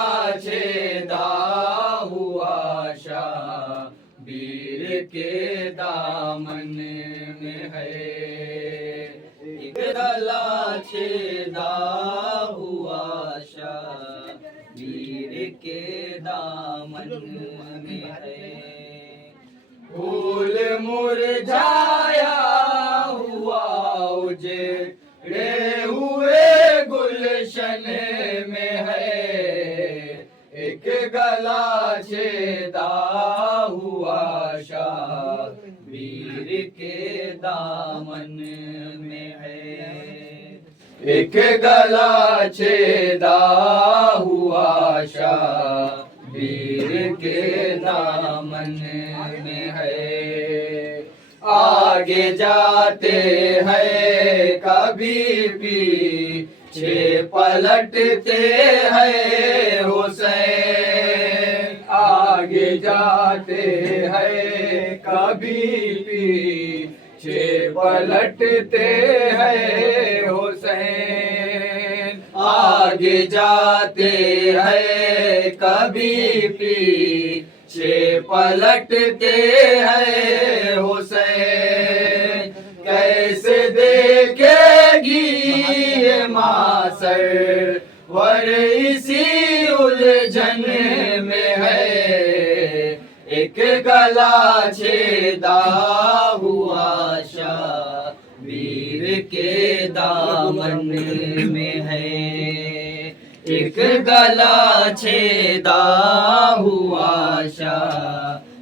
छेदा हुआ वीर के दामन में है। एक गला छेदा हुआ वीर के दामन में है। फूल मुरझाया हुआ उजड़े हुए गुलशन में है। एक गला छेदा हुआ वीर के दामन में है। एक गला छेदा हुआ वीर के दामन में है। आगे जाते हैं कभी पीछे पलटते हैं हुसैन। आगे जाते हैं कभी पीछे पलटते हैं हुसैन। आगे जाते हैं कभी पीछे पलटते हैं हुसैन। कैसे देखेगी ये मासर वर इसी उलझन में है। एक गला छेदा हुआ वीर के दामन में है। एक गला छेदा हुआ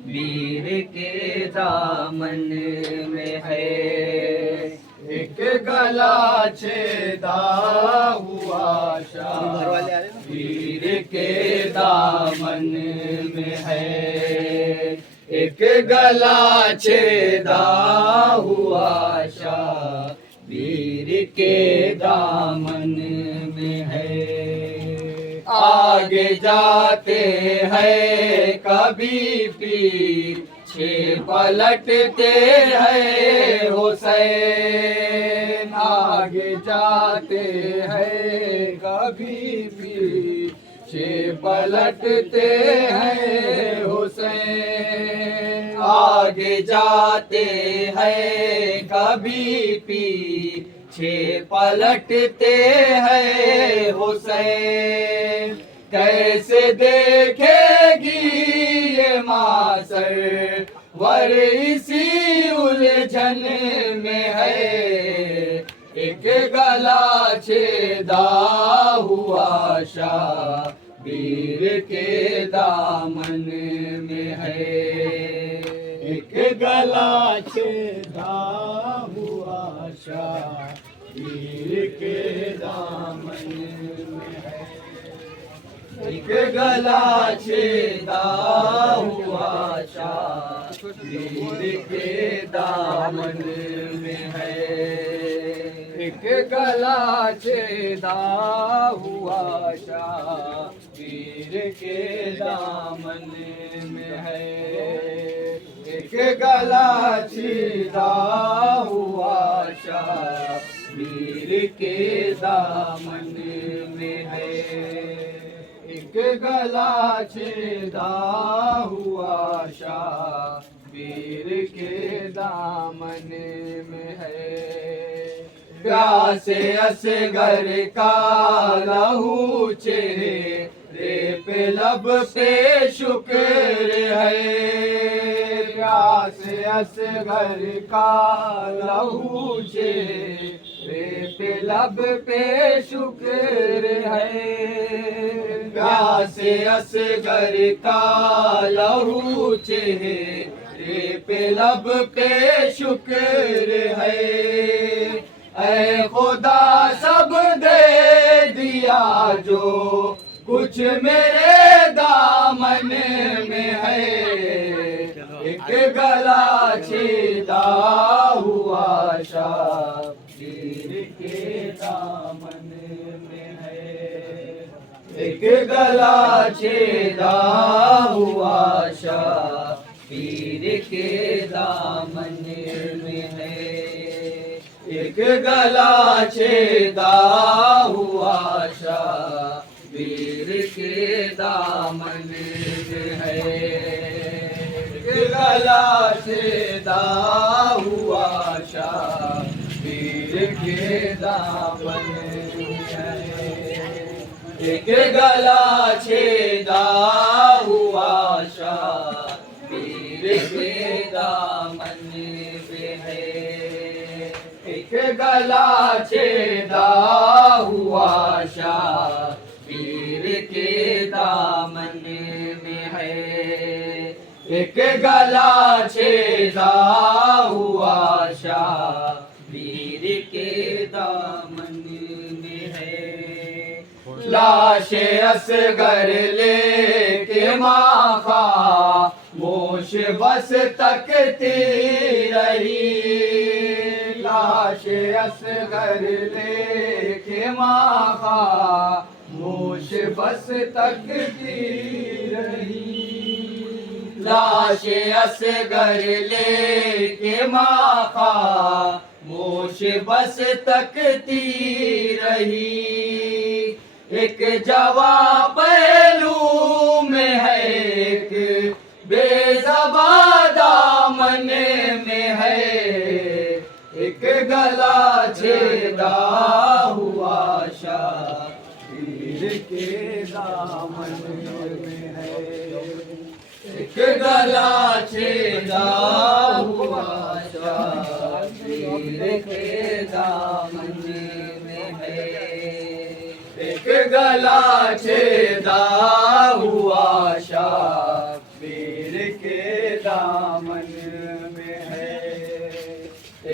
वीर के दामन में है। एक गला छेदा हुआ वीर के दामन में है। एक गला छेदा हुआ वीर के दामन में है। आगे जाते हैं कभी पीछे पलटते हैं हुसैन। आगे जाते हैं कभी पीछे पलटते हैं हुसैन। आगे जाते हैं कभी पीछे पलटते हैं हुसैन। कैसे देखेगी ये मासर वर इसी उलझन में है। एक गला छेदा हुआ वीर के दामन में है। एक गला छेदा हुआ वीर के दामन में है। एक गला छेदा हुआ वीर के दामन में है। एक गला छेदा हुआ वीर के दामन में है। एक गला छेदा हुआ वीर के दामन में है। एक गला छेदा हुआ वीर के दामन में है। प्यासे असगर का लहू चेहरे पे लब पे शुक्र है। प्यासे असगर का लहू चेहरे पे लब पे शुक्र है। प्यासे असगर का लहू चेहरे पे लब पे शुक्र है। ऐ खुदा सब दे दिया जो कुछ मेरे दामन में है। एक गला छेदा हुआ वीर के दामन में है। एक गला छेदा हुआ वीर के दामन में है। एक गला छेदा हुआ वीर के दामन में है, गला छेदा हुआ शाबीर के दामन में है, एक गला छेदा हुआ शाबीर के दामन में है, एक गला छेदा हुआ शाबीर के दामन में है, एक गला छेदा हुआ शाबीर के दामन में है। लाश असगर लेके माखा मोश बस तकती रही, लाश असगर लेके माखा मोश बस तकती रही, लाश असगर लेके माखा मोश बस तकती रही, एक जवाब पहलू में है, एक बेज़बा दामन में है, एक गला छेदा हुआ शाबीर के दामन में है, एक गला छेदा हुआ शाबीर के दामन में है, एक गला छेदा हुआ शाबीर के दामन में है,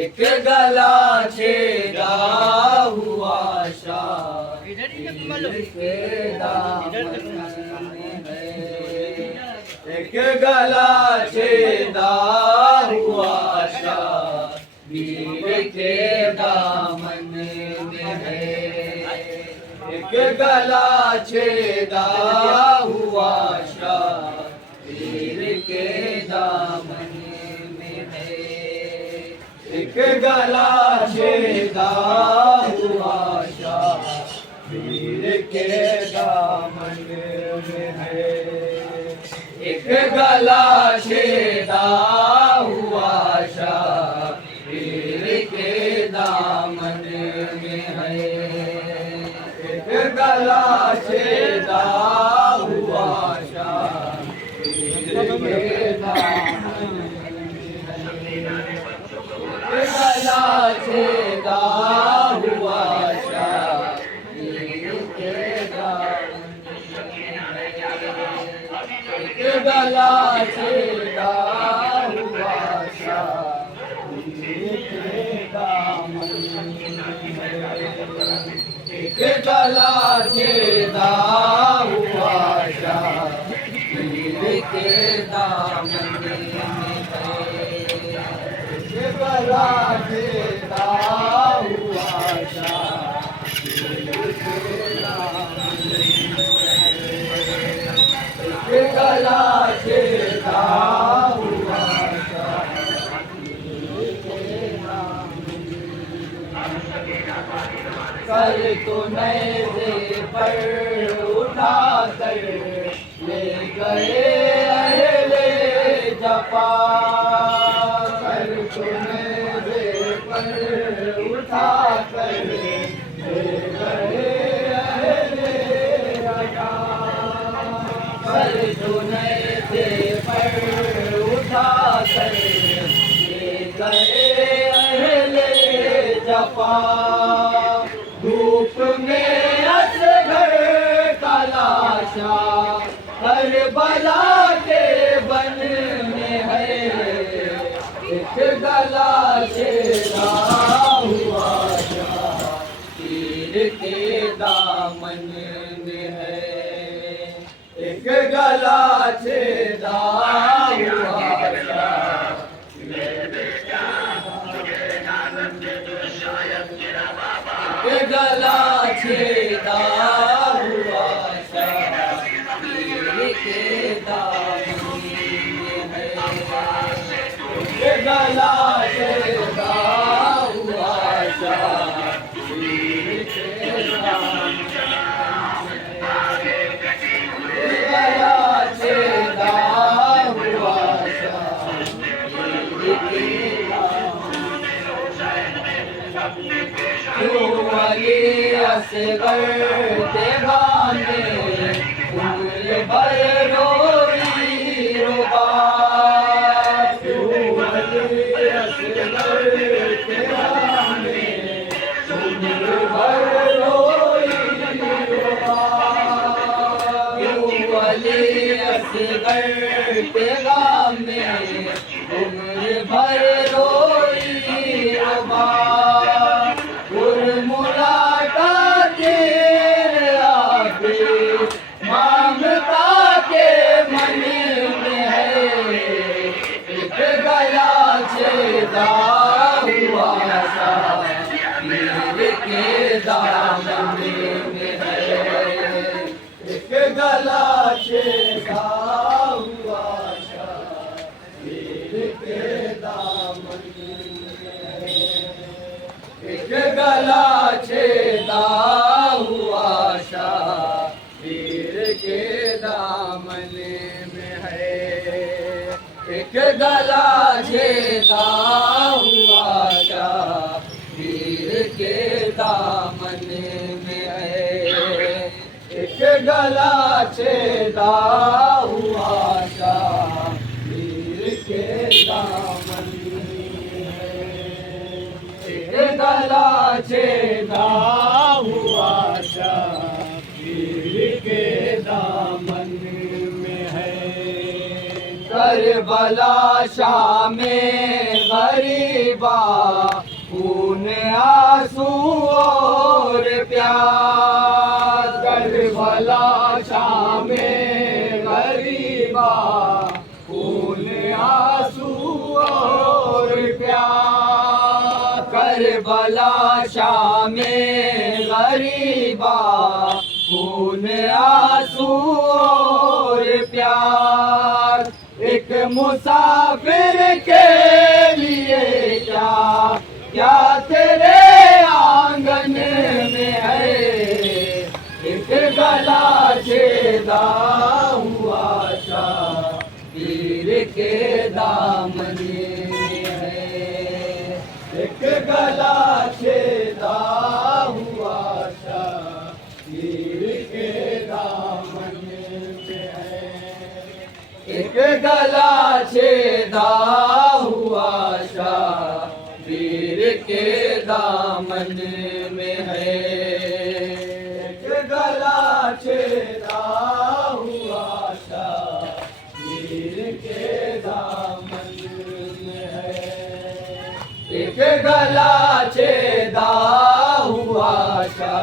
एक गला छेदा हुआ शाबीर के दामन में है, एक गला छेदा हुआ शाबीर के दामन में है, एक गला छेदा हुआ शाबीर के दामन में है, एक गला छेदा हुआ शाबीर के दामन में है, एक गला छेदा हुआ शाबीर के दामन में है, एक गला छेदा हुआ शाबीर के दामन में है, एक गला छेदा हुआ शाबीर के दामन एक गला छेदा हुआ शाबीर के दामन में, एक गला छेदा हुआ शाबीर के दामन में है, एक गला छेदा हुआ शाबीर के दामन एक गला छेदा हुआ शाबीर के दामन कल तो नैज़े पर उठा कर ले गए अहले जफा, कल तो नैज़े पर उठा कर ले गए अहले जफा, कल तो नैज़े पर उठा कर ले गए अहले जफा, धूप में असगर का लाशा करबला के बन में है, एक गला छेदा हुआ शाबीर के दामन में है, एक गला छेदा हुआ एक गला छेदा हुआ शाबीर के दामन में है, एक गला छेदा हुआ शाबीर के दामन में है, असगर के गाने उम्र भर रोई रुबा क्यों अली असगर के गाने उम्र भर रोई रुबा क्यों अली असगर के गाने उम्र भर रोई रुबा मांगता के मन में है एक गला छेदा हुआ सा पीर के दामन में है एक गला छेदा हुआ सा पीर के दामन में है एक गला छेदा हुआ सा पीर के दामन में है एक गला छेदा हुआ सा पीर के दामन में है एक गला छेदा हुआ सा पीर के दामन में है एक गला छेदा हुआ सा पीर के दामन में है करबला शाम गरीबा खून आंसू और प्यार करबला शाम गरीबा खून आंसू और प्यार करबला शाम गरीबा खून आंसू और प्यार एक मुसाफिर के लिए क्या क्या तेरे आंगन में है एक गला छेदा हुआ सा पीर के दामन में है एक गला छेदा हुआ सा पीर के दामन में है एक गला छेदा हुआ सा पीर के दामन में है एक गला छेदा हुआ सा पीर के दामन में है एक गला छेदा हुआ सा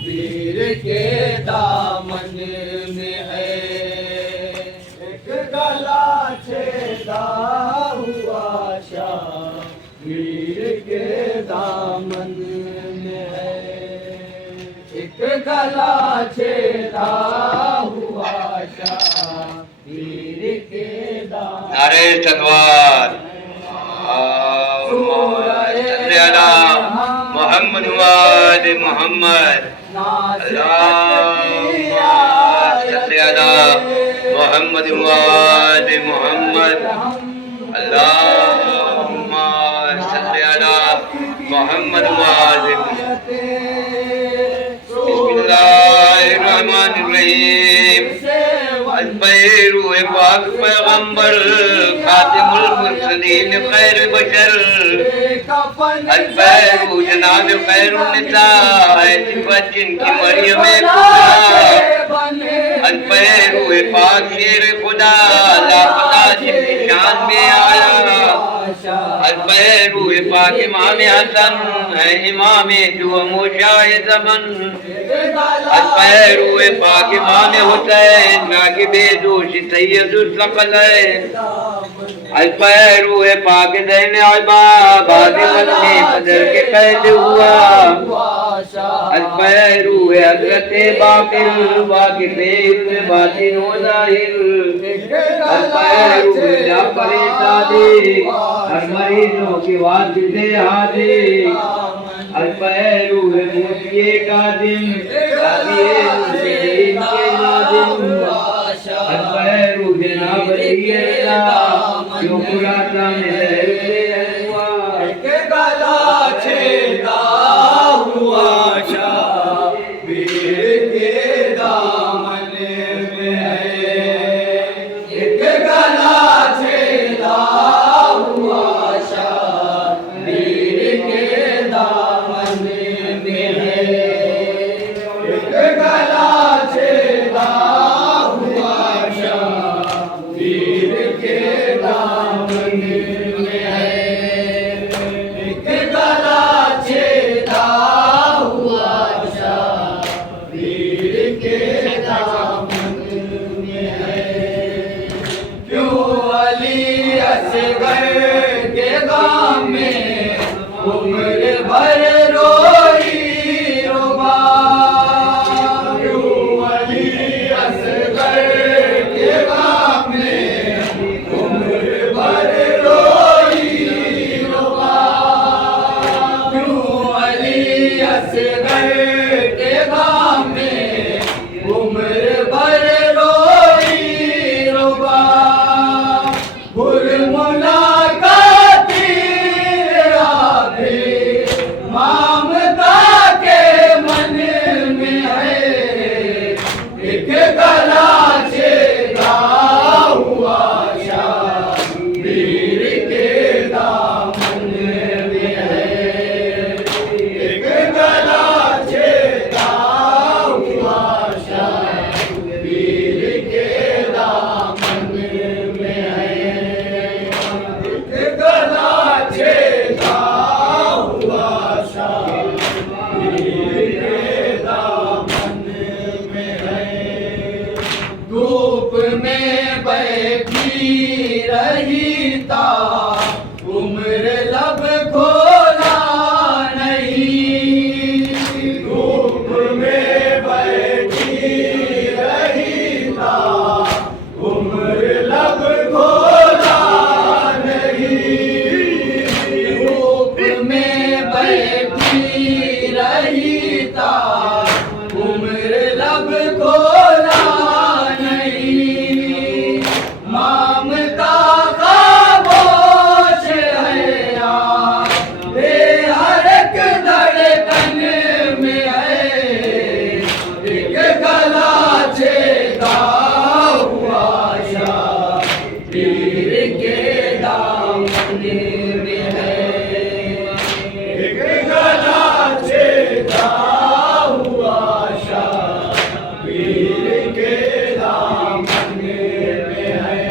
पीर के दामन में है एक गला छेदा हुआ सा पीर के दामन में है एक गला छेदा हुआ सा पीर के दामन नारे तलवार मोहम्मद वाद मोहम्मद मोहम्मद वाद मोहम्मद अल्लाहुम्मा सल्ली अला मोहम्मद वाद बिस्मिल्लाहिर रहमानिर रहीम अल-पैरू पाक पैगंबर खातिमुल मुरसलीन खैर बशर अल-पैरू जनाब खैरुन निसा सिफत जिनकी मरियम अल-पैरू पाक शेर खुदा लापता जिनकी शान में आया अल-पैरू पाक इमाम हसन है इमाम जो मोशाए ज़मन अल-पैरू पाक इमाम हुसैन नाकि बेदोश सैयदुल सकलैन अल-पैरू पाक ज़ैन अबाद में बदर के कैद हुआ अल-पैरू हज़रत बाक़िर वाक़िफ़ इल्म बातिन व ज़ाहिर अल-पैरू जाफ़र सादिक़ हर मरीज़ों की वासिते हादिर अल-पैरू मूसिए कादिम के नादिम अल-पैरू जनाब जो खुरासा में हुआ एक गला छेदा हुआ सा के दामन में है।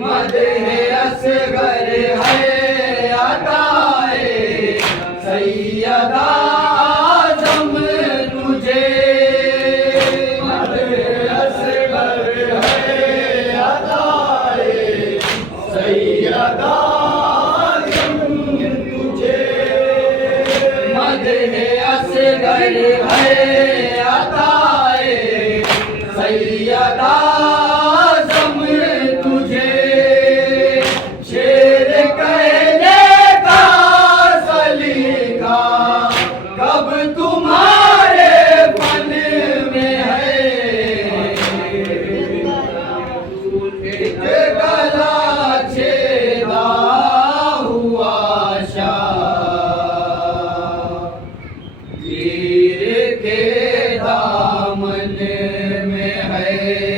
मदह असगर है अताए सैयदा आज़म तुझे। मदह असगर है अताए सैयदा आज़म तुझे। मदह असगर है अताए सैयदा आज़म तुझे। शेर कहने का सलीका कब तुम्हारे फन में है। एक गला छेदा हुआ शाह गिर के दामन में है।